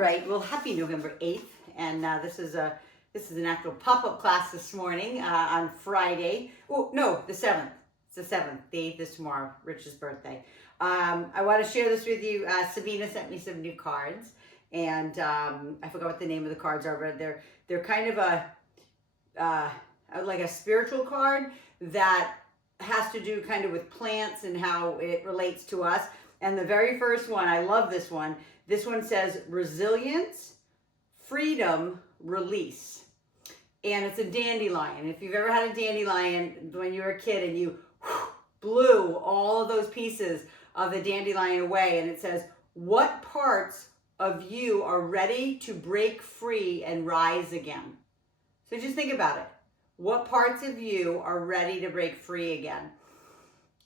right, well, happy November 8th, and this is an actual pop-up class this morning on Friday. Oh, no, the 7th. It's the 7th. The 8th is tomorrow, Rich's birthday. I want to share this with you. Sabina sent me some new cards, and I forgot what the name of the cards are, but they're kind of like a spiritual card that has to do kind of with plants and how it relates to us. And the very first one, I love this one. This one says resilience, freedom, release. And it's a dandelion. If you've ever had a dandelion when you were a kid and you blew all of those pieces of the dandelion away, and it says, what parts of you are ready to break free and rise again? So just think about it. What parts of you are ready to break free again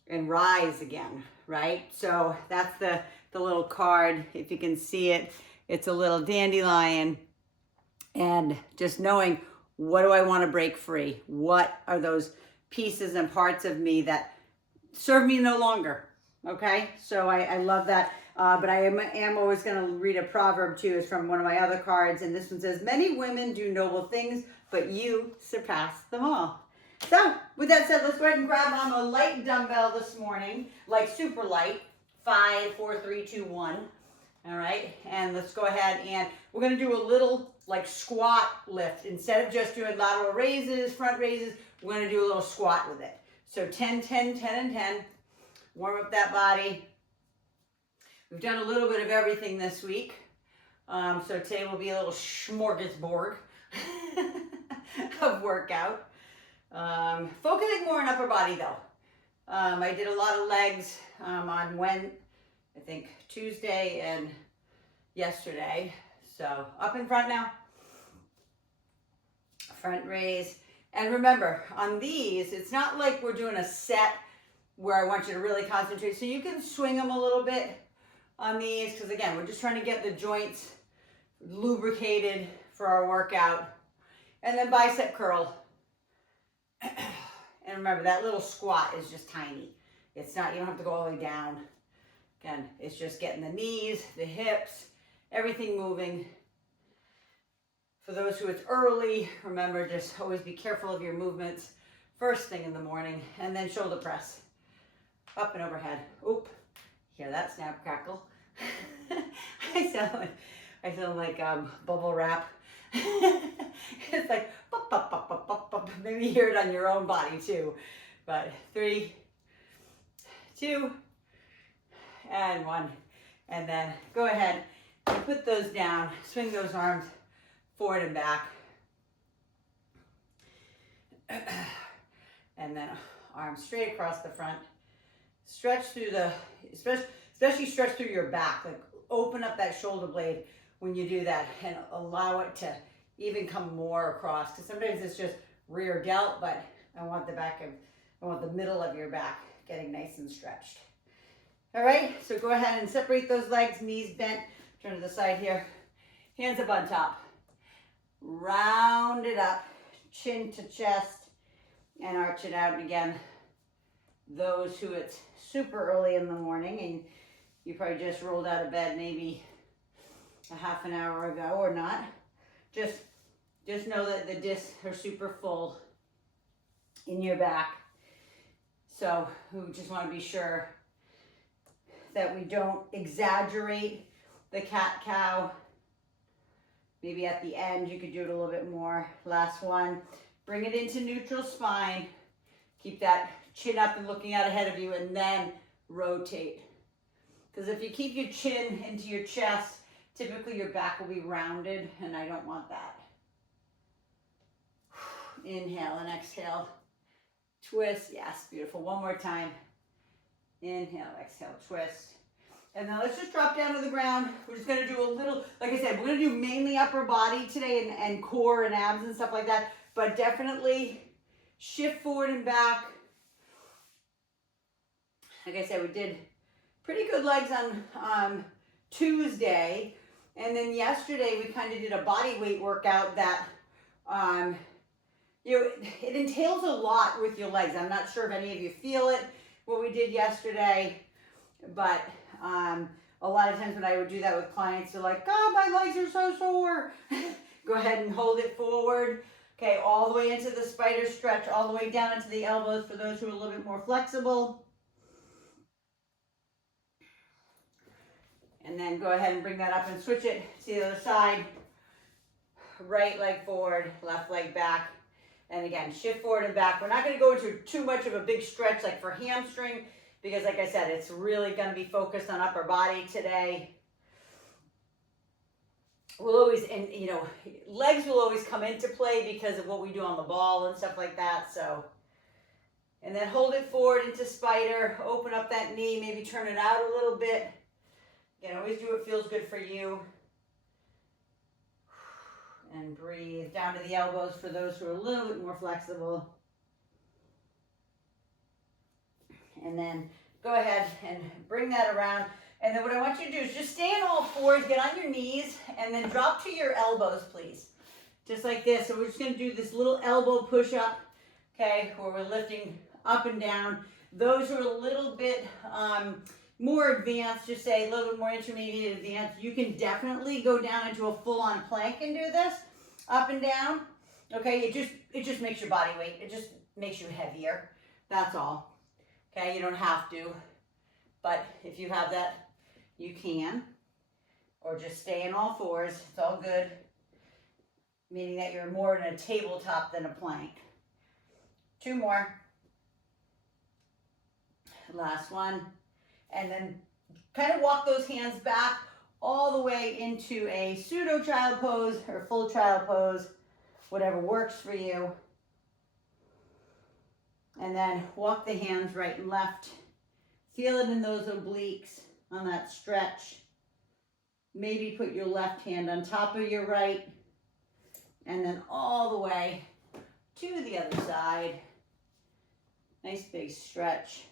and rise again, right? So that's the little card. If you can see it, it's a little dandelion. And just knowing, what do I want to break free? What are those pieces and parts of me that serve me no longer? Okay, so I love that. But I am always going to read a proverb too. It's from one of my other cards. And this one says, many women do noble things, but you surpass them all. So with that said, let's go ahead and grab on a light dumbbell this morning, like super light, 5, 4, 3, 2, 1. All right, and let's go ahead and we're going to do a little like squat lift. Instead of just doing lateral raises, front raises, we're going to do a little squat with it. So 10, 10, 10, and 10. Warm up that body. We've done a little bit of everything this week. So today will be a little smorgasbord of workout. Focusing more on upper body though. I did a lot of legs on I think Tuesday and yesterday. So up in front now. Front raise. And remember, on these, it's not like we're doing a set where I want you to really concentrate. So you can swing them a little bit on these, because again, we're just trying to get the joints lubricated for our workout. And then bicep curl. And remember, that little squat is just tiny. It's not, you don't have to go all the way down. Again, it's just getting the knees, the hips, everything moving. For those who it's early, remember, just always be careful of your movements first thing in the morning. And then shoulder press. Up and overhead. Oop. Hear that snap crackle? I sound like bubble wrap. It's like pop, pop, pop, pop, pop, pop. Maybe hear it on your own body too. But 3, 2, and 1. And then go ahead and put those down. Swing those arms forward and back. And then arms straight across the front. Stretch through especially stretch through your back. Like open up that shoulder blade when you do that and allow it to even come more across. Because sometimes it's just rear delt, but I want the middle of your back getting nice and stretched. All right, so go ahead and separate those legs, knees bent. Turn to the side here. Hands up on top. Round it up, chin to chest, and arch it out. And again, those who it's super early in the morning and you probably just rolled out of bed maybe a half an hour ago or not, just know that the discs are super full in your back. So we just want to be sure that we don't exaggerate the cat-cow. Maybe at the end you could do it a little bit more. Last one. Bring it into neutral spine. Keep that chin up and looking out ahead of you, and then rotate. Because if you keep your chin into your chest, typically your back will be rounded, and I don't want that. Inhale and exhale. Twist. Yes, beautiful. One more time. Inhale, exhale, twist. And then let's just drop down to the ground. We're just going to do a little, like I said, we're going to do mainly upper body today and core and abs and stuff like that. But definitely shift forward and back. Like I said, we did pretty good legs on Tuesday. And then yesterday we kind of did a body weight workout that, it entails a lot with your legs. I'm not sure if any of you feel it, what we did yesterday, but a lot of times when I would do that with clients, they're like, God, my legs are so sore. Go ahead and hold it forward. Okay, all the way into the spider stretch, all the way down into the elbows for those who are a little bit more flexible. And then go ahead and bring that up and switch it to the other side. Right leg forward, left leg back. And again, shift forward and back. We're not going to go into too much of a big stretch like for hamstring, because like I said, it's really going to be focused on upper body today. We'll always, and you know, legs will always come into play because of what we do on the ball and stuff like that. So, and then hold it forward into spider, open up that knee, maybe turn it out a little bit. Again, always do what feels good for you. And breathe down to the elbows for those who are a little bit more flexible. And then go ahead and bring that around. And then what I want you to do is just stay on all fours, get on your knees, and then drop to your elbows, please. Just like this. So we're just going to do this little elbow push-up, okay, where we're lifting up and down. Those who are a little bit more advanced, just say a little bit more intermediate advanced, you can definitely go down into a full-on plank and do this, up and down. Okay, it just makes your body weight, it just makes you heavier. That's all. Okay, you don't have to, but if you have that, you can. Or just stay in all fours, it's all good. Meaning that you're more in a tabletop than a plank. 2 more. Last one. And then kind of walk those hands back all the way into a pseudo child pose or full child pose, whatever works for you. And then walk the hands right and left. Feel it in those obliques on that stretch. Maybe put your left hand on top of your right. And then all the way to the other side. Nice big stretch.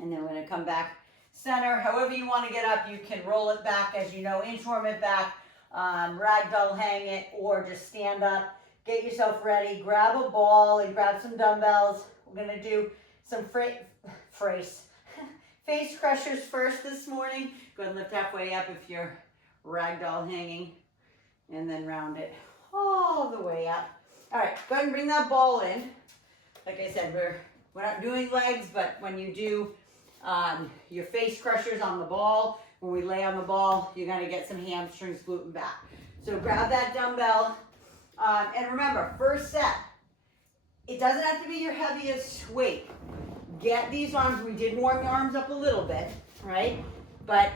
And then we're going to come back center. However you want to get up, you can roll it back, as you know, inchworm it back, ragdoll hang it, or just stand up. Get yourself ready. Grab a ball and grab some dumbbells. We're going to do some face crushers first this morning. Go ahead and lift halfway up if you're ragdoll hanging, and then round it all the way up. All right, go ahead and bring that ball in. Like I said, we're not doing legs, but when you do your face crushers on the ball, when we lay on the ball, you're going to get some hamstrings, glute, and back. So grab that dumbbell. And remember, first set, it doesn't have to be your heaviest weight. Get these arms, we did warm the arms up a little bit, right? But,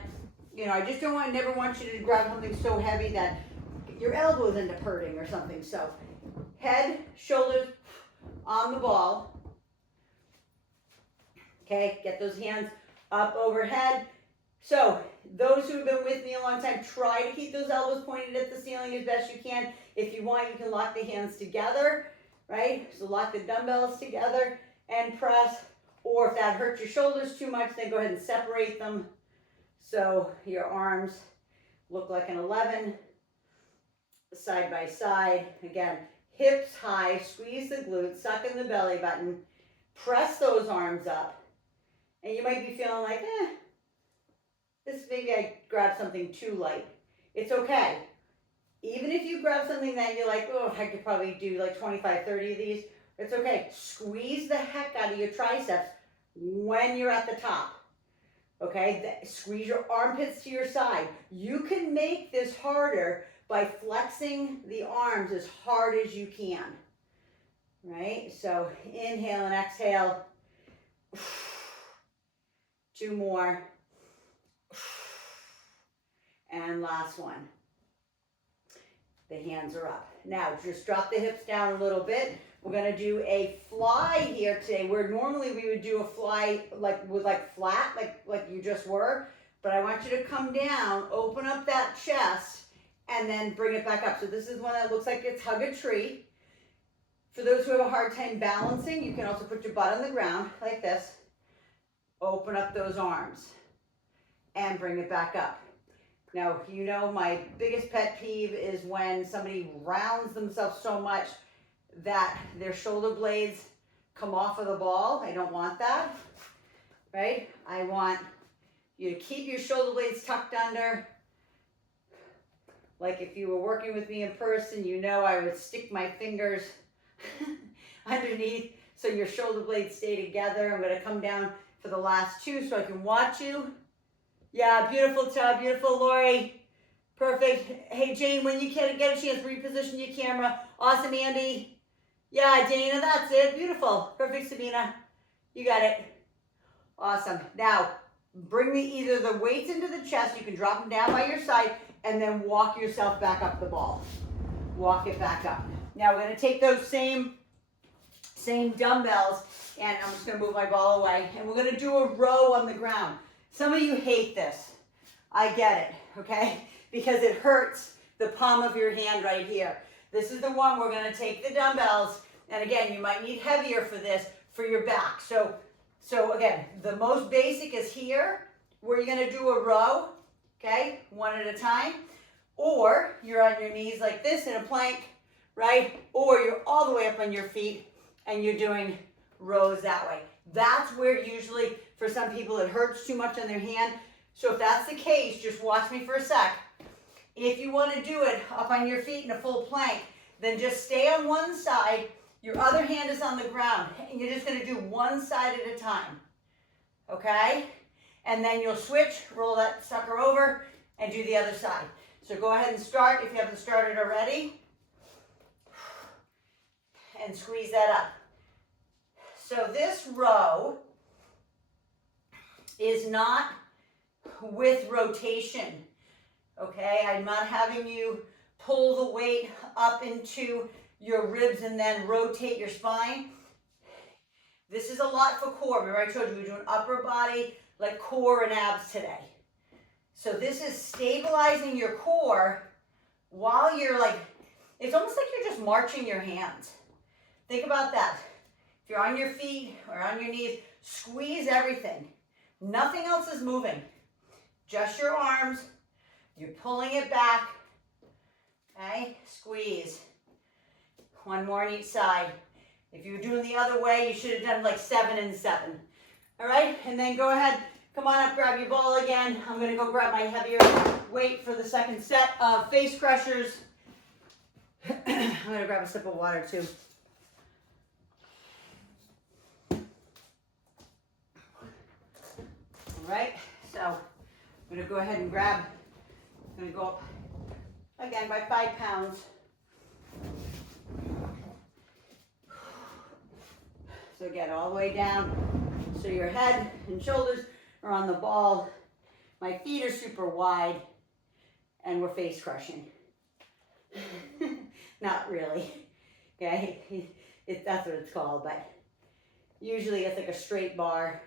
you know, I just never want you to grab something so heavy that your elbows end up hurting or something. So head, shoulders on the ball. Okay, get those hands up overhead. So those who have been with me a long time, try to keep those elbows pointed at the ceiling as best you can. If you want, you can lock the hands together, right? So lock the dumbbells together and press. Or if that hurts your shoulders too much, then go ahead and separate them so your arms look like an 11, side by side. Again, hips high, squeeze the glutes, suck in the belly button, press those arms up. And you might be feeling like, maybe I grabbed something too light. It's okay. Even if you grab something that you're like, oh, I could probably do like 25, 30 of these, it's okay. Squeeze the heck out of your triceps when you're at the top. Okay? Squeeze your armpits to your side. You can make this harder by flexing the arms as hard as you can. Right? So inhale and exhale. 2 more. And last one. The hands are up. Now, just drop the hips down a little bit. We're going to do a fly here today, where normally we would do a fly flat, like you just were. But I want you to come down, open up that chest, and then bring it back up. So this is one that looks like it's hug a tree. For those who have a hard time balancing, you can also put your butt on the ground like this. Open up those arms and bring it back up. Now, you know, my biggest pet peeve is when somebody rounds themselves so much that their shoulder blades come off of the ball. I don't want that, right? I want you to keep your shoulder blades tucked under. Like if you were working with me in person, you know I would stick my fingers underneath so your shoulder blades stay together. I'm going to come down for the last two so I can watch you. Yeah, beautiful, Tub. Beautiful, Lori. Perfect. Hey, Jane, when you can get a chance, reposition your camera. Awesome, Andy. Yeah, Dana, that's it. Beautiful. Perfect, Sabina. You got it. Awesome. Now, bring either the weights into the chest. You can drop them down by your side and then walk yourself back up the ball. Walk it back up. Now, we're going to take those same dumbbells, and I'm just going to move my ball away, and we're going to do a row on the ground. Some of you hate this. I get it, okay? Because it hurts the palm of your hand right here. This is the one we're going to take the dumbbells, and again, you might need heavier for this, for your back. So again, the most basic is here, where you're going to do a row, okay? One at a time. Or you're on your knees like this in a plank, right? Or you're all the way up on your feet, and you're doing rows that way. That's where usually, for some people, it hurts too much on their hand. So if that's the case, just watch me for a sec. If you want to do it up on your feet in a full plank, then just stay on one side. Your other hand is on the ground, and you're just going to do one side at a time, okay? And then you'll switch, roll that sucker over, and do the other side. So go ahead and start if you haven't started already. And squeeze that up. So this row is not with rotation, okay? I'm not having you pull the weight up into your ribs and then rotate your spine. This is a lot for core. Remember I told you we're doing upper body, like core and abs today. So this is stabilizing your core while you're like, it's almost like you're just marching your hands. Think about that. If you're on your feet or on your knees, squeeze everything. Nothing else is moving. Just your arms. You're pulling it back. Okay? Squeeze. One more on each side. If you were doing the other way, you should have done like 7 and 7. All right? And then go ahead. Come on up, grab your ball again. I'm going to go grab my heavier weight for the second set of face crushers. I'm going to grab a sip of water too. All right, so I'm going to go ahead and grab, I'm going to go up again by 5 pounds. So again, all the way down. So your head and shoulders are on the ball. My feet are super wide, and we're face crushing. Not really, okay? That's what it's called, but usually it's like a straight bar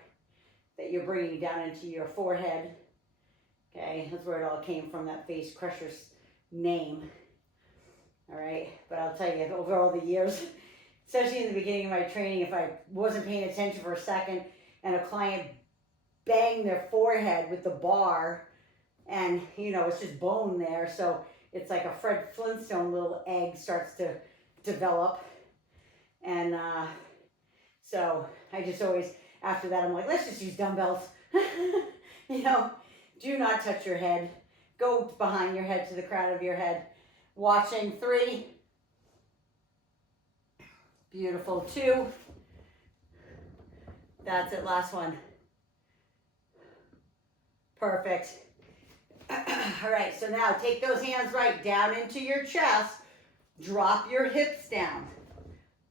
that you're bringing down into your forehead. Okay, that's where it all came from, that face crusher's name. All right, but I'll tell you, over all the years, especially in the beginning of my training, if I wasn't paying attention for a second and a client banged their forehead with the bar, and you know, it's just bone there, so it's like a Fred Flintstone little egg starts to develop. And so I just always, after that, I'm like, let's just use dumbbells. You know, do not touch your head. Go behind your head to the crown of your head. Watching 3. Beautiful. 2. That's it, last one. Perfect. All right, so now take those hands right down into your chest. Drop your hips down.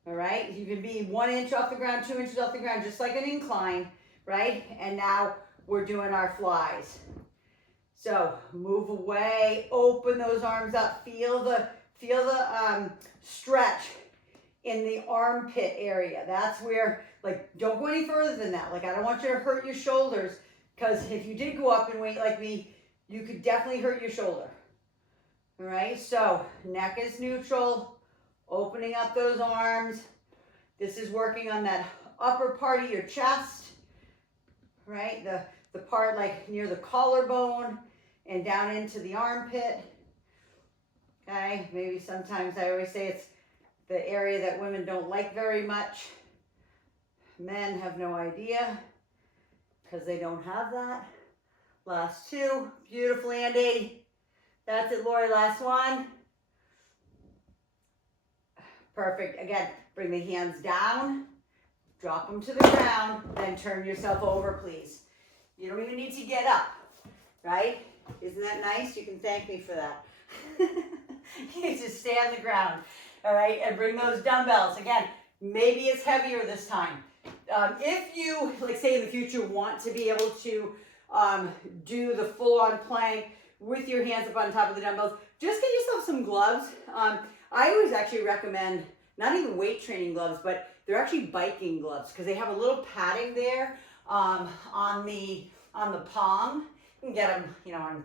All right, you can be 1 inch off the ground, 2 inches off the ground, just like an incline, right? And now we're doing our flies. So move away, open those arms up, feel the stretch in the armpit area. That's where, like, don't go any further than that. Like, I don't want you to hurt your shoulders, because if you did go up in weight like me, you could definitely hurt your shoulder. All right, so neck is neutral. Opening up those arms. This is working on that upper part of your chest, right? The part like near the collarbone and down into the armpit. Okay, maybe sometimes I always say it's the area that women don't like very much. Men have no idea because they don't have that. Last two. Beautiful, Andy. That's it, Lori. Last one. Perfect. Again, bring the hands down. Drop them to the ground. Then turn yourself over, please. You don't even need to get up, right? Isn't that nice? You can thank me for that. You just stay on the ground, all right? And bring those dumbbells. Again, maybe it's heavier this time. If you, like say in the future, want to be able to do the full-on plank with your hands up on top of the dumbbells, just get yourself some gloves. I always actually recommend not even weight training gloves, but they're actually biking gloves because they have a little padding there on the palm. You can get them, you know, on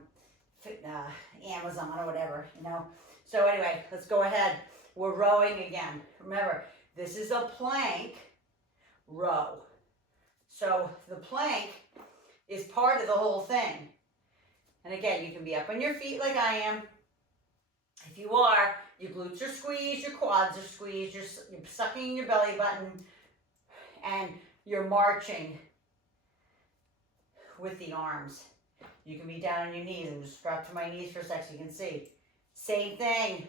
Amazon or whatever, you know. So anyway, let's go ahead. We're rowing again. Remember, this is a plank row. So the plank is part of the whole thing. And again, you can be up on your feet like I am. If you are, your glutes are squeezed, your quads are squeezed, you're sucking your belly button, and you're marching with the arms. You can be down on your knees and just drop to my knees for a sec so you can see. Same thing,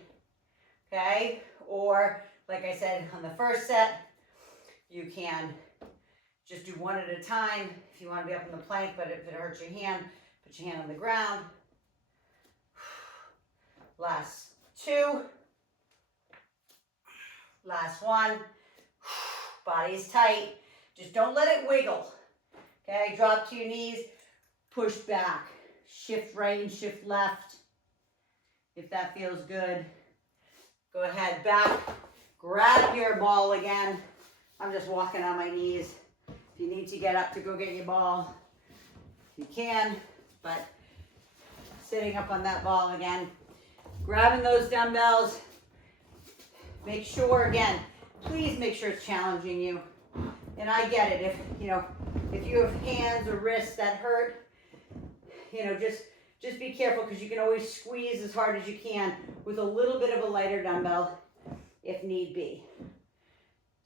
okay? Or, like I said, on the first set, you can just do one at a time if you want to be up in the plank, but if it hurts your hand, put your hand on the ground. Last two. Last one. Body's tight. Just don't let it wiggle. Okay, drop to your knees, push back. Shift right and shift left. If that feels good. Go ahead, back. Grab your ball again. I'm just walking on my knees. If you need to get up to go get your ball, you can, but sitting up on that ball again. Grabbing those dumbbells. Make sure, again, please make sure it's challenging you. And I get it, if you have hands or wrists that hurt, just be careful because you can always squeeze as hard as you can with a little bit of a lighter dumbbell if need be.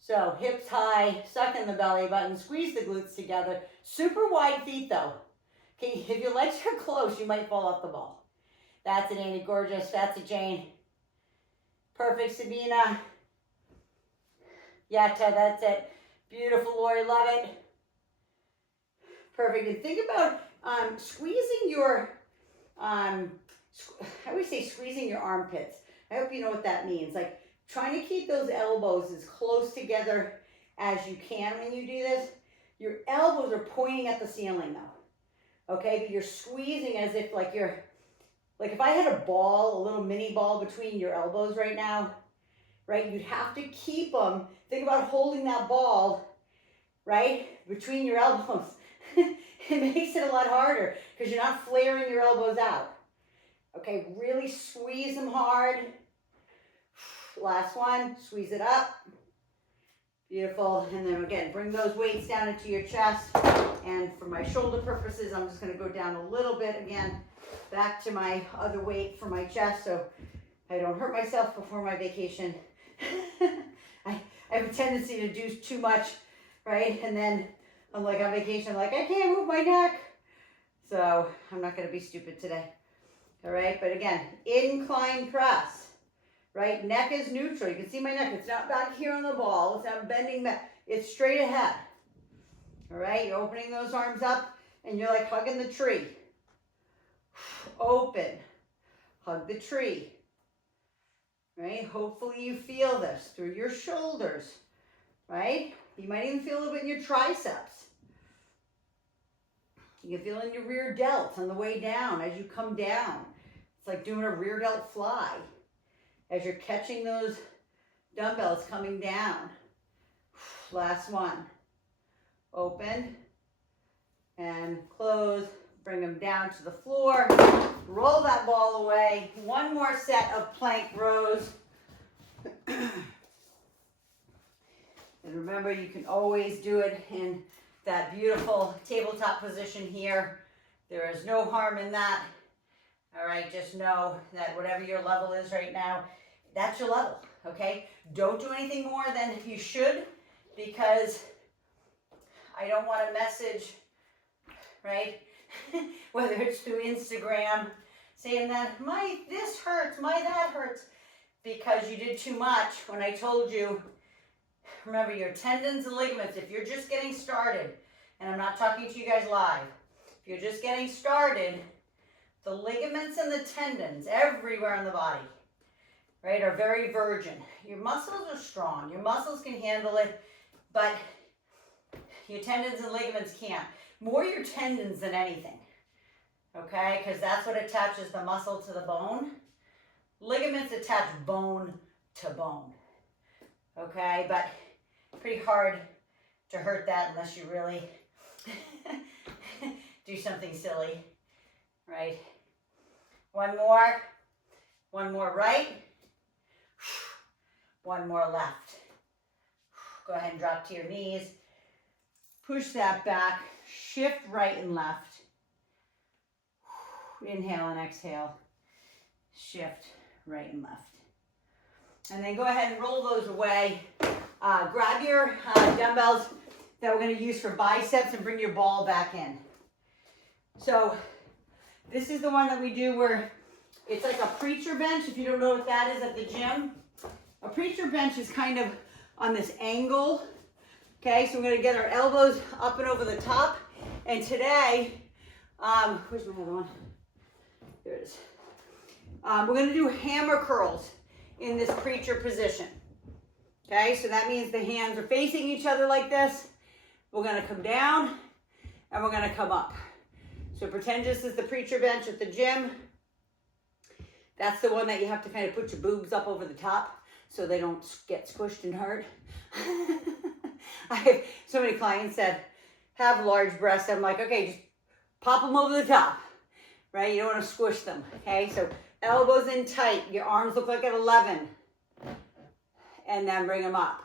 So hips high, suck in the belly button, squeeze the glutes together. Super wide feet though. Okay, if your legs are close, you might fall off the ball. That's it, Andy. Gorgeous. That's it, Jane. Perfect, Sabina. Yata, that's it. Beautiful, Lori. Love it. Perfect. And think about squeezing your, I always say squeezing your armpits. I hope you know what that means. Like trying to keep those elbows as close together as you can when you do this. Your elbows are pointing at the ceiling though. Okay, but you're squeezing as if like you're, like if I had a ball, a little mini ball between your elbows right now, right? You'd have to keep them. Think about holding that ball, right? Between your elbows. It makes it a lot harder because you're not flaring your elbows out. Okay, really squeeze them hard. Last one, squeeze it up. Beautiful. And then again, bring those weights down into your chest. And for my shoulder purposes, I'm just going to go down a little bit again, back to my other weight for my chest so I don't hurt myself before my vacation. I have a tendency to do too much, right? And then I'm like on vacation, I'm like, I can't move my neck. So I'm not going to be stupid today. All right. But again, incline press, right? Neck is neutral. You can see my neck. It's not back here on the ball. It's not bending back. It's straight ahead. All right. You're opening those arms up and you're like hugging the tree. Open. Hug the tree. Right? Hopefully you feel this through your shoulders. Right? You might even feel a little bit in your triceps. You can feel in your rear delts on the way down as you come down. It's like doing a rear delt fly as you're catching those dumbbells coming down. Last one. Open and close. Bring them down to the floor. Roll that ball away. One more set of plank rows. And remember, you can always do it in that beautiful tabletop position here. There is no harm in that. All right, just know that whatever your level is right now, that's your level, okay? Don't do anything more than you should because I don't want a message, right? Whether it's through Instagram, saying that my this hurts, my that hurts, because you did too much when I told you. Remember, your tendons and ligaments, if you're just getting started, and I'm not talking to you guys live, if you're just getting started, the ligaments and the tendons everywhere in the body, right, are very virgin. Your muscles are strong. Your muscles can handle it, but your tendons and ligaments can't. More your tendons than anything, okay, because that's what attaches the muscle to the bone. Ligaments attach bone to bone, okay, but pretty hard to hurt that unless you really do something silly, right? One more right, one more left. Go ahead and drop to your knees, push that back, shift right and left. Inhale and exhale, shift right and left. And then go ahead and roll those away. Grab your dumbbells that we're going to use for biceps and bring your ball back in. So this is the one that we do where it's like a preacher bench. If you don't know what that is at the gym, a preacher bench is kind of on this angle. Okay, so we're going to get our elbows up and over the top. And today, where's my other one? There it is. We're going to do hammer curls in this preacher position. Okay, so that means the hands are facing each other like this. We're going to come down and we're going to come up. So pretend this is the preacher bench at the gym. That's the one that you have to kind of put your boobs up over the top so they don't get squished and hurt. I have so many clients that have large breasts. I'm like, okay, just pop them over the top, right? You don't want to squish them, okay? So elbows in tight. Your arms look like an 11. And then bring them up.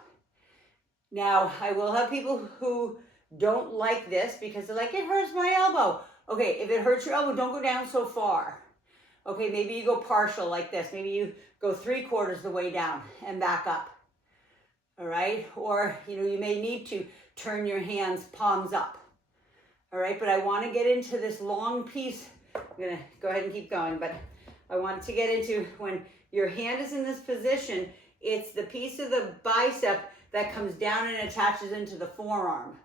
Now, I will have people who don't like this because they're like, it hurts my elbow. Okay, if it hurts your elbow, don't go down so far. Okay, maybe you go partial like this. Maybe you go 3/4 the way down and back up. All right, or you may need to turn your hands palms up. All right, but I want to get into this long piece. I'm gonna go ahead and keep going, but I want to get into when your hand is in this position. It's the piece of the bicep that comes down and attaches into the forearm.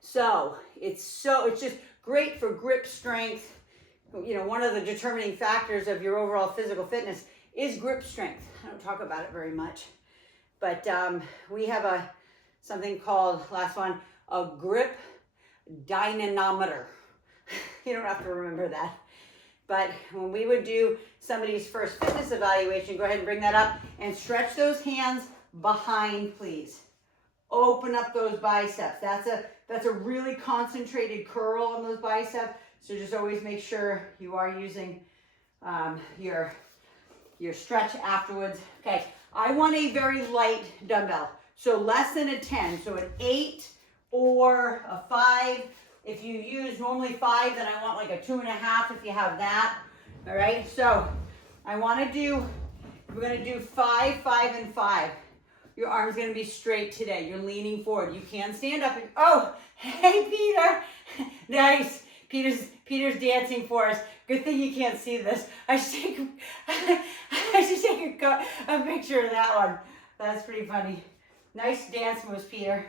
So it's just great for grip strength. One of the determining factors of your overall physical fitness is grip strength. I don't talk about it very much, but we have something called, last one, a grip dynamometer. You don't have to remember that. But when we would do somebody's first fitness evaluation, go ahead and bring that up and stretch those hands behind, please. Open up those biceps. That's a really concentrated curl on those biceps. So just always make sure you are using your stretch afterwards. Okay, I want a very light dumbbell. So less than a 10. So an 8 or a 5. If you use normally 5, then I want like a 2.5 if you have that. All right, so we're going to do 5, 5, and 5. Your arm's going to be straight today. You're leaning forward. You can stand up. Oh, hey, Peter. Nice. Peter's dancing for us. Good thing you can't see this. I should take a picture of that one. That's pretty funny. Nice dance moves, Peter.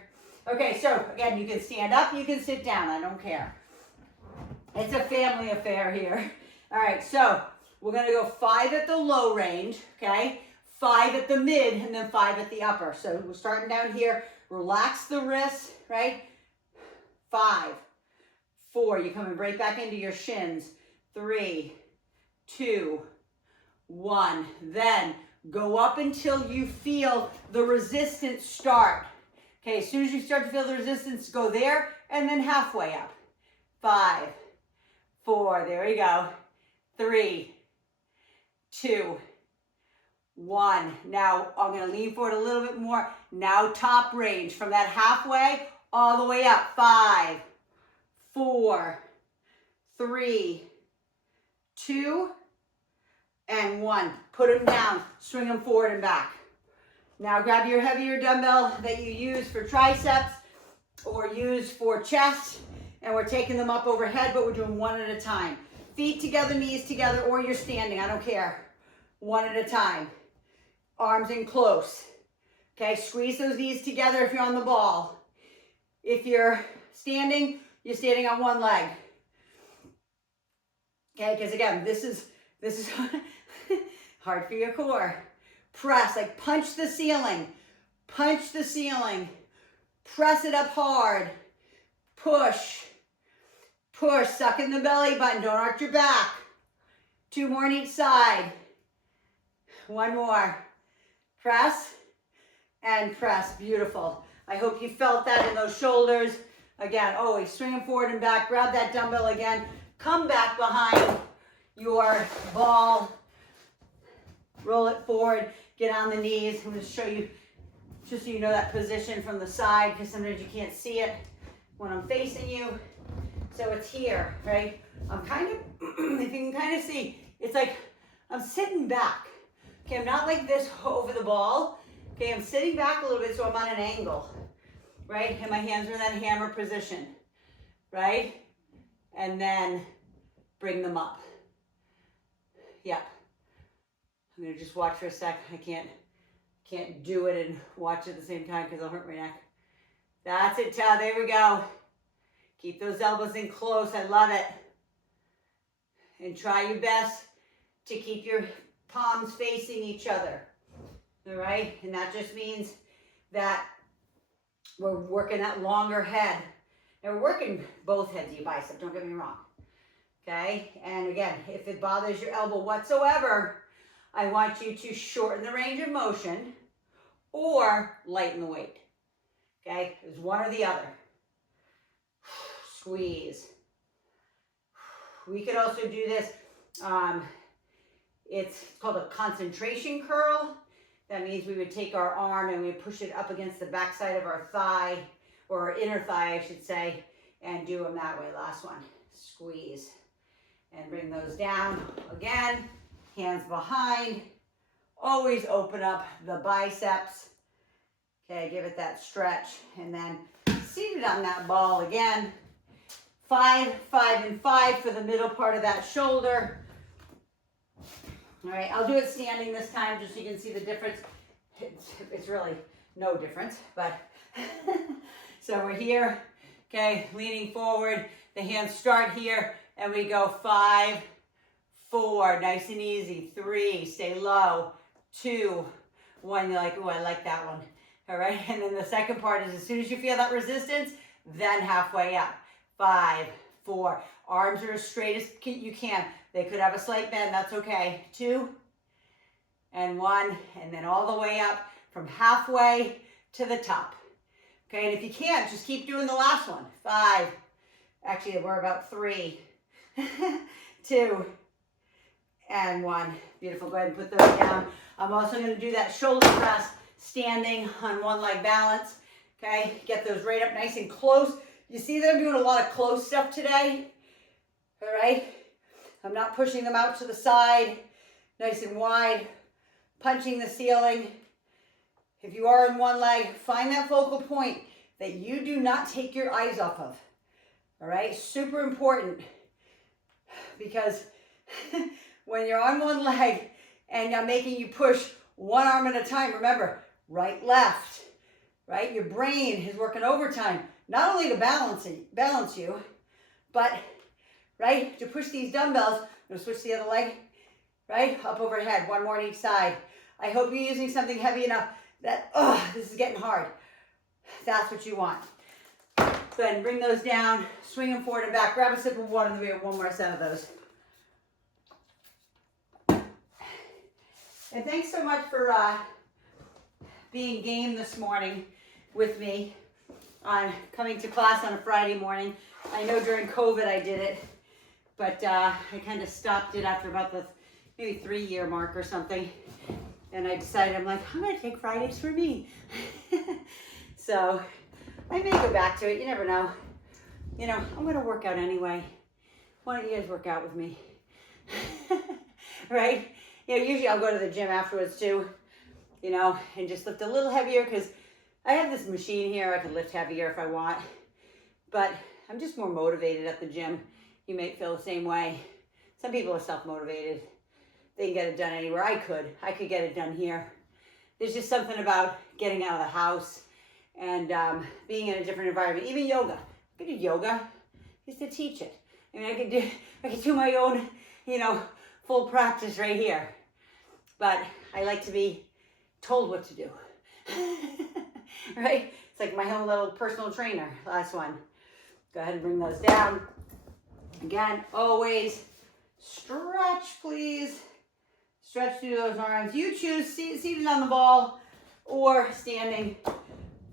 Okay, so again, you can stand up, you can sit down, I don't care. It's a family affair here. All right, so we're gonna go 5 at the low range, okay? 5 at the mid, and then 5 at the upper. So we're starting down here, relax the wrists, right? 5, 4, you're coming right back into your shins. 3, 2, 1. Then go up until you feel the resistance start. Okay, as soon as you start to feel the resistance, go there and then halfway up. 5, 4, there we go. 3, 2, 1. Now I'm going to lean forward a little bit more. Now top range from that halfway all the way up. 5, 4, 3, 2, and 1. Put them down, swing them forward and back. Now grab your heavier dumbbell that you use for triceps or used for chest, and we're taking them up overhead, but we're doing one at a time. Feet together, knees together, or you're standing, I don't care. One at a time. Arms in close. Okay, squeeze those knees together if you're on the ball. If you're standing on one leg. Okay, because again, this is hard for your core. Press, like punch the ceiling. Punch the ceiling. Press it up hard. Push. Push, suck in the belly button, don't arch your back. 2 more on each side. 1 more. Press and press, beautiful. I hope you felt that in those shoulders. Again, always swing them forward and back, grab that dumbbell again, come back behind your ball, roll it forward, get on the knees. I'm gonna show you, just so you know that position from the side, because sometimes you can't see it when I'm facing you. So it's here, right? I'm kind of, if you can kind of see, it's like I'm sitting back. Okay, I'm not like this over the ball. Okay, I'm sitting back a little bit so I'm on an angle, right? And my hands are in that hammer position, right? And then bring them up. Yep. I'm gonna just watch for a sec. I can't do it and watch at the same time because I'll hurt my neck. That's it, Tal. There we go. Keep those elbows in close. I love it. And try your best to keep your palms facing each other. All right? And that just means that we're working that longer head. And we're working both heads of your bicep, don't get me wrong. Okay? And again, if it bothers your elbow whatsoever, I want you to shorten the range of motion or lighten the weight. Okay? It's one or the other. Squeeze. We could also do this. It's called a concentration curl. That means we would take our arm and we push it up against the backside of our thigh, or our inner thigh, I should say, and do them that way. Last one. Squeeze. And bring those down. Again, hands behind. Always open up the biceps. Okay, give it that stretch. And then seated on that ball again. 5, 5, and 5 for the middle part of that shoulder. All right, I'll do it standing this time just so you can see the difference. It's really no difference, but so we're here, okay, leaning forward. The hands start here, and we go 5, 4, nice and easy. 3, stay low. 2, 1, you're like, oh, I like that one. All right, and then the second part is as soon as you feel that resistance, then halfway up. 5, 4, arms are as straight as you can. They could have a slight bend, that's okay. 2, and 1, and then all the way up from halfway to the top. Okay, and if you can't, just keep doing the last one. 5, actually we're about 3, 2, and 1. Beautiful, go ahead and put those down. I'm also gonna do that shoulder press standing on one leg balance. Okay, get those right up nice and close. You see that I'm doing a lot of close stuff today, all right? I'm not pushing them out to the side, nice and wide, punching the ceiling. If you are in one leg, find that focal point that you do not take your eyes off of, all right? Super important, because when you're on one leg and I'm making you push one arm at a time, remember, right, left, right? Your brain is working overtime. Not only to balance you, but, right, to push these dumbbells. I'm going to switch the other leg, right, up overhead, 1 more on each side. I hope you're using something heavy enough that, oh, this is getting hard. That's what you want. Go ahead and bring those down, swing them forward and back, grab a sip of water, and then we have 1 more set of those. And thanks so much for being game this morning with me on coming to class on a Friday morning. I know during COVID I did it, but I kind of stopped it after about the maybe 3-year mark or something. And I decided, I'm like, I'm gonna take Fridays for me. So I may go back to it, you never know. You know, I'm gonna work out anyway. Why don't you guys work out with me? Right? You know, usually I'll go to the gym afterwards too, you know, and just lift a little heavier because I have this machine here. I can lift heavier if I want, but I'm just more motivated at the gym. You may feel the same way. Some people are self-motivated. They can get it done anywhere. I could get it done here. There's just something about getting out of the house and being in a different environment. Even yoga. I could do yoga. I used to teach it. I mean, I could do my own, full practice right here. But I like to be told what to do. Right? It's like my own little personal trainer. Last one. Go ahead and bring those down. Again, always stretch, please. Stretch through those arms. You choose seated on the ball or standing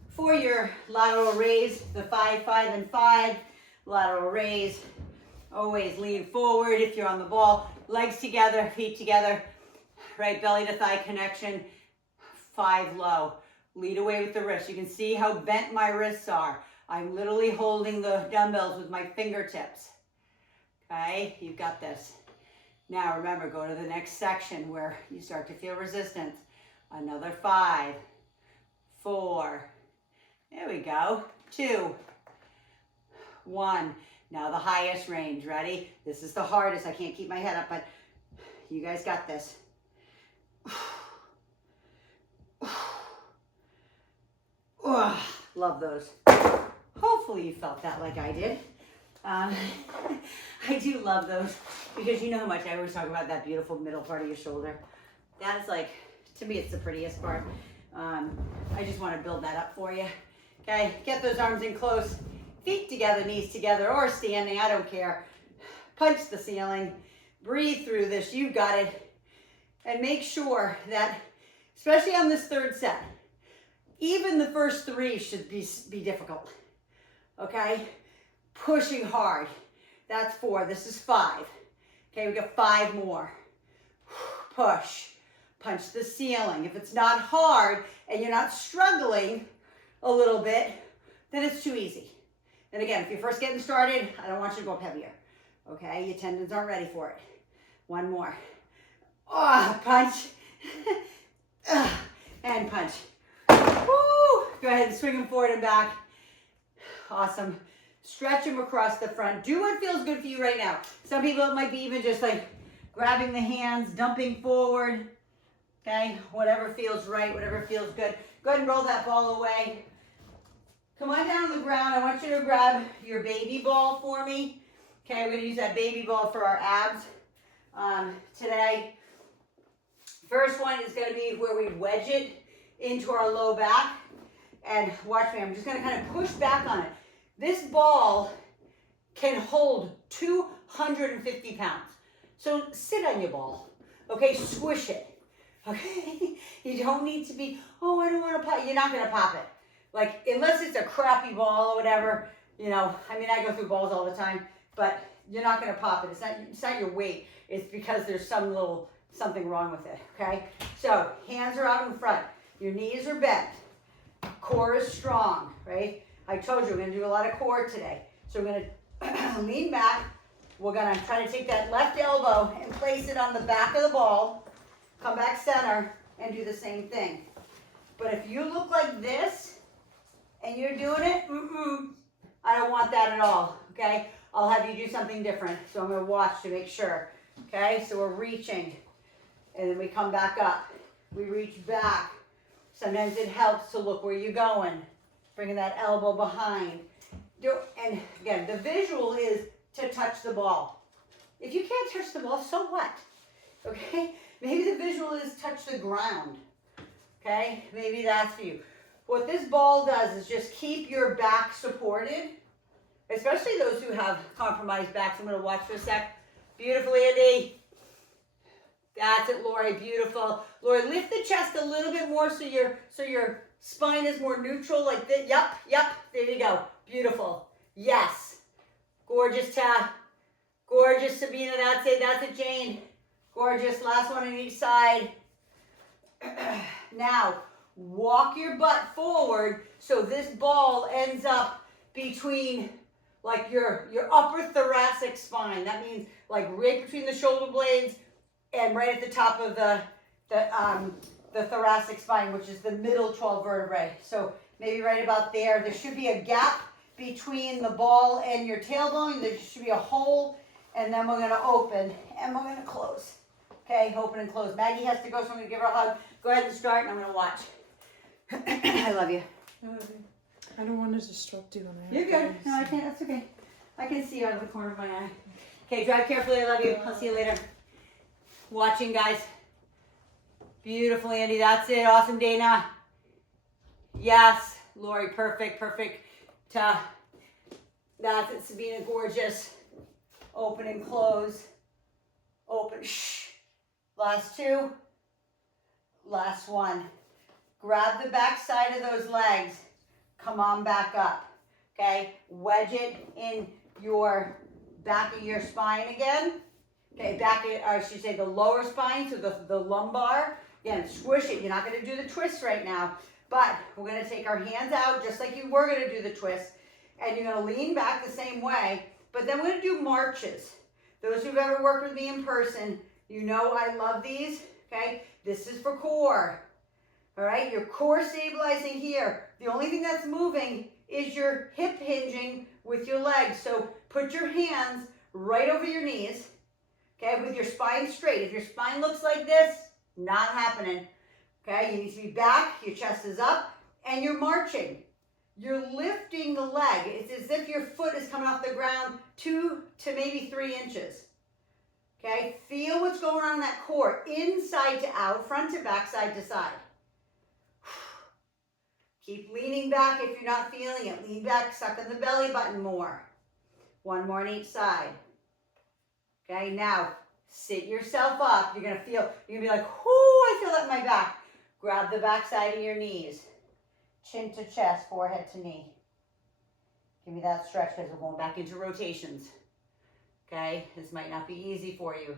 for your lateral raise, the 5, 5, and 5 lateral raise. Always lean forward if you're on the ball. Legs together, feet together, right belly to thigh connection. 5 low. Lead away with the wrists. You can see how bent my wrists are. I'm literally holding the dumbbells with my fingertips. Okay, you've got this. Now remember, go to the next section where you start to feel resistance. Another 5, 4, there we go, 2, 1. Now the highest range, ready? This is the hardest, I can't keep my head up, but you guys got this. Love those. Hopefully you felt that like I did. I do love those because you know how much I always talk about that beautiful middle part of your shoulder. That's like, to me, it's the prettiest part. I just want to build that up for you. Okay, get those arms in close, feet together, knees together, or standing, I don't care. Punch the ceiling, breathe through this, you got it. And make sure that, especially on this third set, even the first 3 should be difficult, okay? Pushing hard. That's 4. This is 5. Okay, we got 5 more. Push. Punch the ceiling. If it's not hard and you're not struggling a little bit, then it's too easy. And again, if you're first getting started, I don't want you to go up heavier. Okay, your tendons aren't ready for it. 1 more. Oh, punch. And punch. Woo! Go ahead and swing them forward and back. Awesome. Stretch them across the front. Do what feels good for you right now. Some people, it might be even just like grabbing the hands, dumping forward. Okay, whatever feels right, whatever feels good. Go ahead and roll that ball away. Come on down to the ground. I want you to grab your baby ball for me. Okay, we're going to use that baby ball for our abs today. First one is going to be where we wedge it into our low back. And watch me, I'm just going to kind of push back on it. This ball can hold 250 pounds. So sit on your ball, okay? Squish it, okay? You don't need to be, oh, I don't want to pop. You're not going to pop it. Like, unless it's a crappy ball or whatever, I mean, I go through balls all the time, but you're not going to pop it. It's not your weight. It's because there's something wrong with it, okay? So hands are out in front. Your knees are bent. Core is strong, right? I told you we're going to do a lot of core today. So we're going to lean back. We're going to try to take that left elbow and place it on the back of the ball. Come back center and do the same thing. But if you look like this and you're doing it, I don't want that at all, okay? I'll have you do something different. So I'm going to watch to make sure, okay? So we're reaching and then we come back up. We reach back. Sometimes it helps to look where you're going. Bringing that elbow behind. And again, the visual is to touch the ball. If you can't touch the ball, so what? Okay? Maybe the visual is touch the ground. Okay? Maybe that's for you. What this ball does is just keep your back supported, especially those who have compromised backs. I'm going to watch for a sec. Beautiful, Andy. That's it, Lori. Beautiful. Lori, lift the chest a little bit more so your spine is more neutral like this. Yep. There you go. Beautiful. Yes. Gorgeous, Ta. Gorgeous, Sabina. That's it, Jane. Gorgeous. Last one on each side. Now, walk your butt forward so this ball ends up between like your upper thoracic spine. That means like right between the shoulder blades and right at the top of the thoracic spine, which is the middle 12 vertebrae. So maybe right about there. There should be a gap between the ball and your tailbone. There should be a hole, and then we're gonna open and we're gonna close. Okay, open and close. Maggie has to go, so I'm gonna give her a hug. Go ahead and start, and I'm gonna watch. I love you. I don't want to disrupt you when I You're good. No, I can't. That's okay. I can see you out of the corner of my eye. Okay, drive carefully. I love you. I'll see you later. Watching, guys. Beautiful, Andy. That's it. Awesome, Dana. Yes, Lori. Perfect. Perfect. That's it, Sabina. Gorgeous. Open and close. Open. Shh. Last two. Last one. Grab the back side of those legs. Come on back up. Okay. Wedge it in your back of your spine again. Okay. I should say the lower spine, so the lumbar. Again, squish it. You're not going to do the twist right now, but we're going to take our hands out just like you were going to do the twist, and you're going to lean back the same way, but then we're going to do marches. Those who've ever worked with me in person, you know I love these, okay? This is for core, all right? Your core stabilizing here. The only thing that's moving is your hip hinging with your legs, so put your hands right over your knees, okay, with your spine straight. If your spine looks like this, not happening. Okay, you need to be back, your chest is up, and you're marching. You're lifting the leg. It's as if your foot is coming off the ground 2 to maybe 3 inches. Okay, feel what's going on in that core, inside to out, front to back, side to side. Keep leaning back if you're not feeling it. Lean back, suck on the belly button more. One more on each side. Okay, now sit yourself up. You're gonna be like, whoo, I feel that in my back. Grab the back side of your knees. Chin to chest, forehead to knee. Give me that stretch because we're going back into rotations. Okay, this might not be easy for you.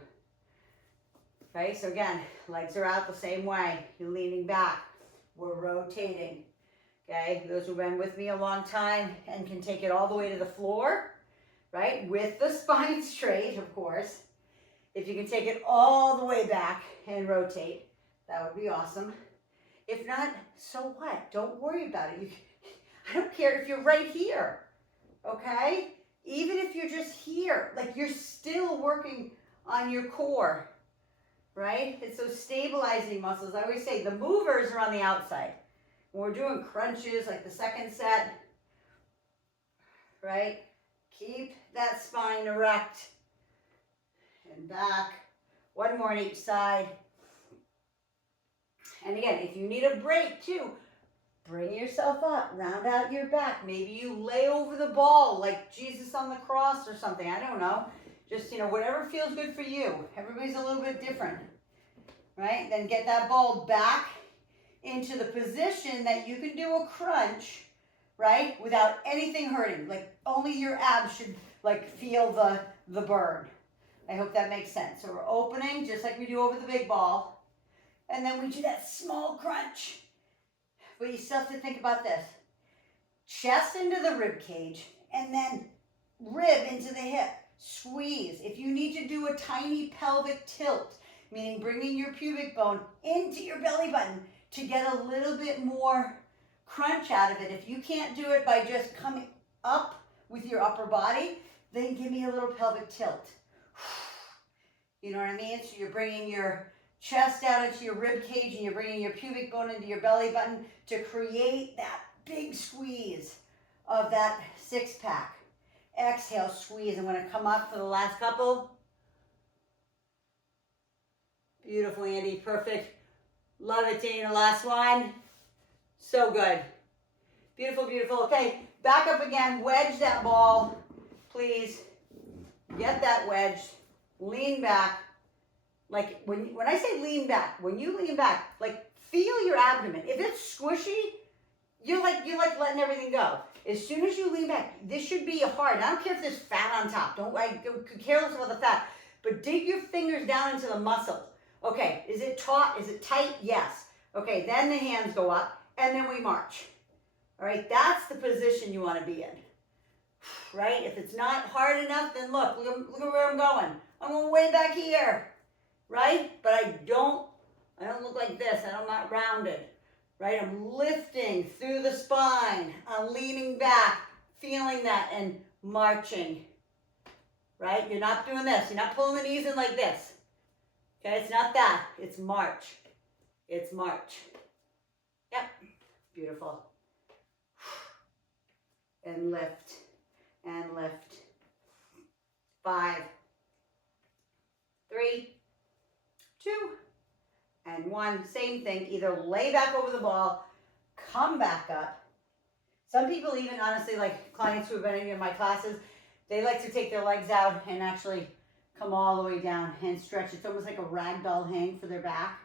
Okay, so again, legs are out the same way. You're leaning back. We're rotating. Okay, those who've been with me a long time and can take it all the way to the floor, right? With the spine straight, of course. If you can take it all the way back and rotate, that would be awesome. If not, so what? Don't worry about it. I don't care if you're right here, okay? Even if you're just here, like you're still working on your core, right? It's those stabilizing muscles. I always say the movers are on the outside. When we're doing crunches, like the second set, right? Keep that spine erect. And back. One more on each side. And again, if you need a break too, bring yourself up, round out your back. Maybe you lay over the ball like Jesus on the cross or something. I don't know. Just, whatever feels good for you. Everybody's a little bit different, right? Then get that ball back into the position that you can do a crunch, right? Without anything hurting. Like only your abs should feel the burn. I hope that makes sense. So we're opening just like we do over the big ball. And then we do that small crunch. But you still have to think about this. Chest into the rib cage and then rib into the hip. Squeeze. If you need to do a tiny pelvic tilt, meaning bringing your pubic bone into your belly button to get a little bit more crunch out of it. If you can't do it by just coming up with your upper body, then give me a little pelvic tilt. You know what I mean? So you're bringing your chest out into your rib cage and you're bringing your pubic bone into your belly button to create that big squeeze of that six pack. Exhale, squeeze. I'm going to come up for the last couple. Beautiful, Andy. Perfect. Love it, Dana. Last one. So good. Beautiful, beautiful. Okay, back up again. Wedge that ball, please. Get that wedge. Lean back. Like when I say lean back, when you lean back, like feel your abdomen. If it's squishy, you're like letting everything go. As soon as you lean back, this should be hard. I don't care if there's fat on top. Don't could careless about the fat. But dig your fingers down into the muscle. Okay, is it taut? Is it tight? Yes. Okay, then the hands go up and then we march. All right, that's the position you want to be in. Right? If it's not hard enough, then look at where I'm going. I'm going way back here. Right? But I don't look like this. I'm not rounded. right? I'm lifting through the spine. I'm leaning back, feeling that, and marching, right? You're not doing this. You're not pulling the knees in like this. Okay, it's not that. It's march. It's march. Yep, beautiful. And lift, and lift. 5, 3, 2, and 1. Same thing, either lay back over the ball, come back up. Some people even, honestly, like clients who have been in my classes, they like to take their legs out and actually come all the way down and stretch. It's almost like a ragdoll hang for their back.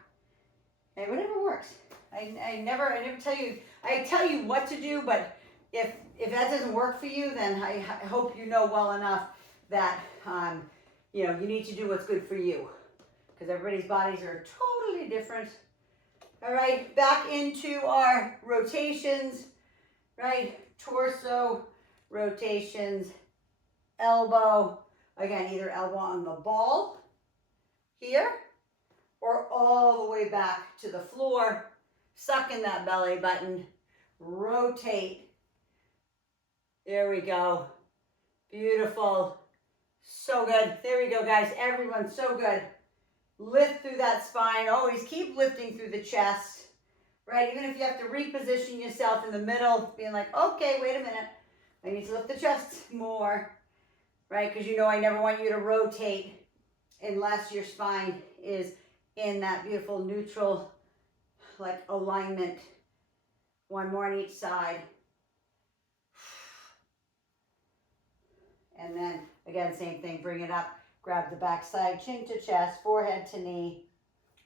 Okay, whatever works. I never tell you what to do, but if that doesn't work for you, then I hope you know well enough that you need to do what's good for you, because everybody's bodies are totally different. All right, back into our rotations, right? Torso rotations, elbow, again, either elbow on the ball here or all the way back to the floor, suck in that belly button, rotate. There we go. Beautiful. So good. There we go, guys. Everyone, so good. Lift through that spine. Always keep lifting through the chest, right? Even if you have to reposition yourself in the middle, being like, okay, wait a minute. I need to lift the chest more, right? Because I never want you to rotate unless your spine is in that beautiful neutral, like, alignment. One more on each side. And then, again, same thing, bring it up, grab the back side, chin to chest, forehead to knee,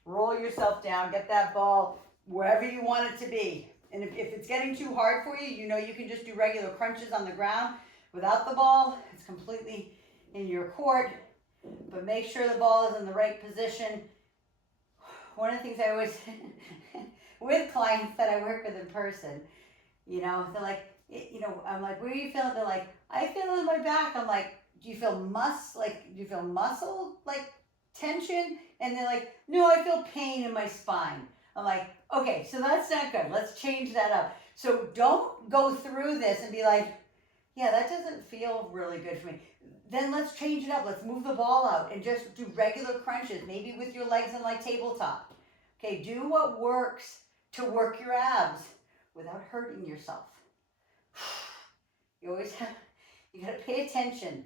roll yourself down, get that ball wherever you want it to be. And if it's getting too hard for you, you can just do regular crunches on the ground without the ball. It's completely in your court, but make sure the ball is in the right position. One of the things I always, with clients that I work with in person, they're like, I'm like, where are you feeling? They're like, I feel it in my back. I'm like, do you feel muscle like tension? And they're like, no, I feel pain in my spine. I'm like, okay, so that's not good. Let's change that up. So don't go through this and be like, yeah, that doesn't feel really good for me. Then let's change it up. Let's move the ball out and just do regular crunches, maybe with your legs in like tabletop. Okay, do what works to work your abs without hurting yourself. You got to pay attention,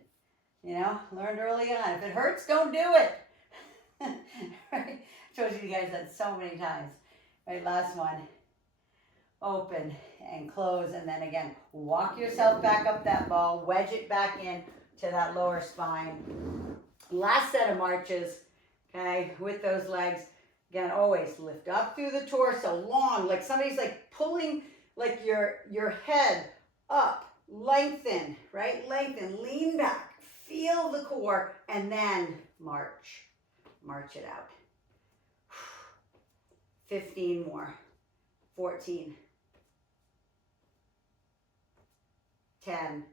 learned early on. If it hurts, don't do it. Right? Told you guys that so many times. Right, last one. Open and close, and then again, walk yourself back up that ball, wedge it back in to that lower spine. Last set of marches, okay, with those legs. Again, always lift up through the torso, long, like somebody's like pulling like your head up. Lengthen, right? Lengthen, lean back, feel the core, and then march. March it out. 15 more. 14. 10.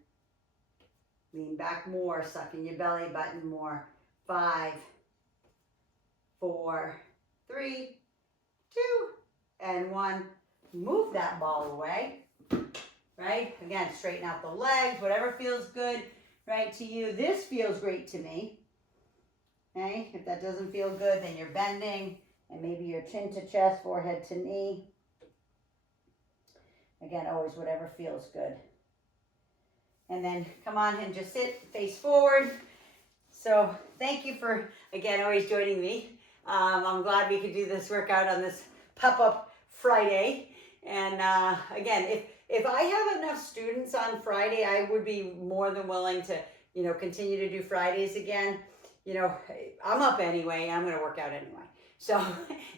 Lean back more, suck in your belly button more. 5, 4, 3, 2, and 1. Move that ball away. Right? Again, straighten out the legs, whatever feels good, right, to you. This feels great to me. Okay? If that doesn't feel good, then you're bending, and maybe your chin to chest, forehead to knee. Again, always whatever feels good. And then come on and just sit, face forward. So thank you for, again, always joining me. I'm glad we could do this workout on this pop-up Friday. And again, if I have enough students on Friday, I would be more than willing to, continue to do Fridays again. I'm up anyway. I'm going to work out anyway. So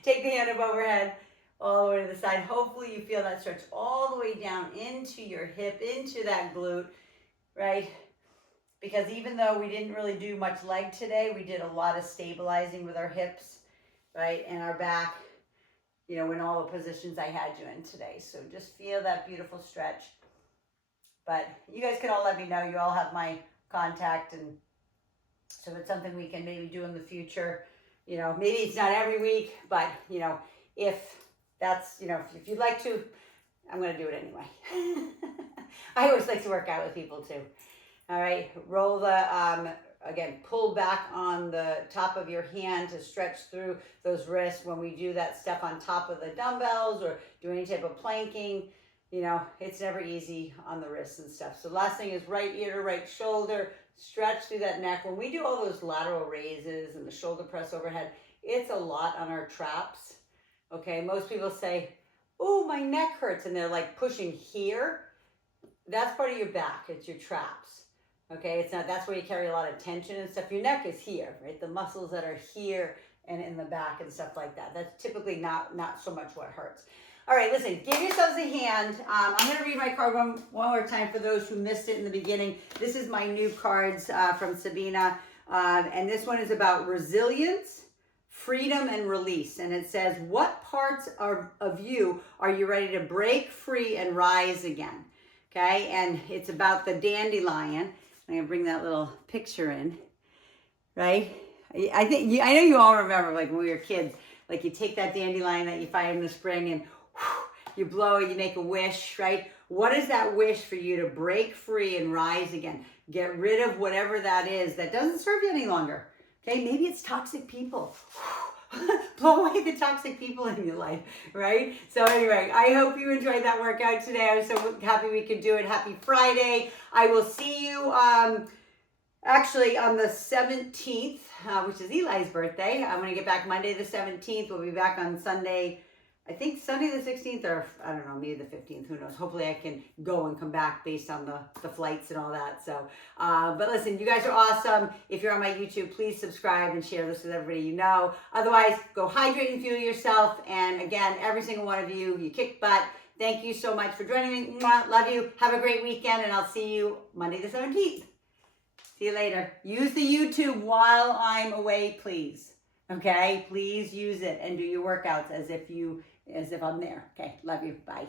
take the hand up overhead, all the way to the side. Hopefully you feel that stretch all the way down into your hip, into that glute, right? Because even though we didn't really do much leg today, we did a lot of stabilizing with our hips, right? And our back. In all the positions I had you in today. So just feel that beautiful stretch. But you guys can all let me know. You all have my contact. And so it's something we can maybe do in the future. Maybe it's not every week, but, if that's, you know, if you'd like to, I'm going to do it anyway. I always like to work out with people too. All right, roll the, again, pull back on the top of your hand to stretch through those wrists when we do that stuff on top of the dumbbells or do any type of planking. You know, it's never easy on the wrists and stuff. So last thing is right ear to right shoulder, stretch through that neck. When we do all those lateral raises and the shoulder press overhead, it's a lot on our traps. Okay, most people say, oh, my neck hurts, and they're like pushing here. That's part of your back, it's your traps. Okay, it's not, that's where you carry a lot of tension and stuff. Your neck is here, right? The muscles that are here and in the back and stuff like that. That's typically not so much what hurts. All right, listen, give yourselves a hand. I'm going to read my card one more time for those who missed it in the beginning. This is my new cards from Sabina, and this one is about resilience, freedom, and release. And it says, what parts of you are you ready to break free and rise again? Okay, and it's about the dandelion. I'm going to bring that little picture in, right? I know you all remember, like, when we were kids, like, you take that dandelion that you find in the spring and you blow it, you make a wish, right? What is that wish for you to break free and rise again? Get rid of whatever that is that doesn't serve you any longer. Okay, maybe it's toxic people. Blow away the toxic people in your life, right? So anyway, I hope you enjoyed that workout today. I was so happy we could do it. Happy Friday. I will see you actually on the 17th, which is Eli's birthday. I'm going to get back Monday the 17th. We'll be back on Sunday, I think Sunday the 16th, or I don't know, maybe the 15th, who knows. Hopefully I can go and come back based on the flights and all that. So, but listen, you guys are awesome. If you're on my YouTube, please subscribe and share this with everybody you know. Otherwise, go hydrate and fuel yourself. And again, every single one of you, you kick butt. Thank you so much for joining me. Mwah, love you. Have a great weekend, and I'll see you Monday the 17th. See you later. Use the YouTube while I'm away, please. Okay? Please use it and do your workouts as if I'm there. Okay? Love you. Bye.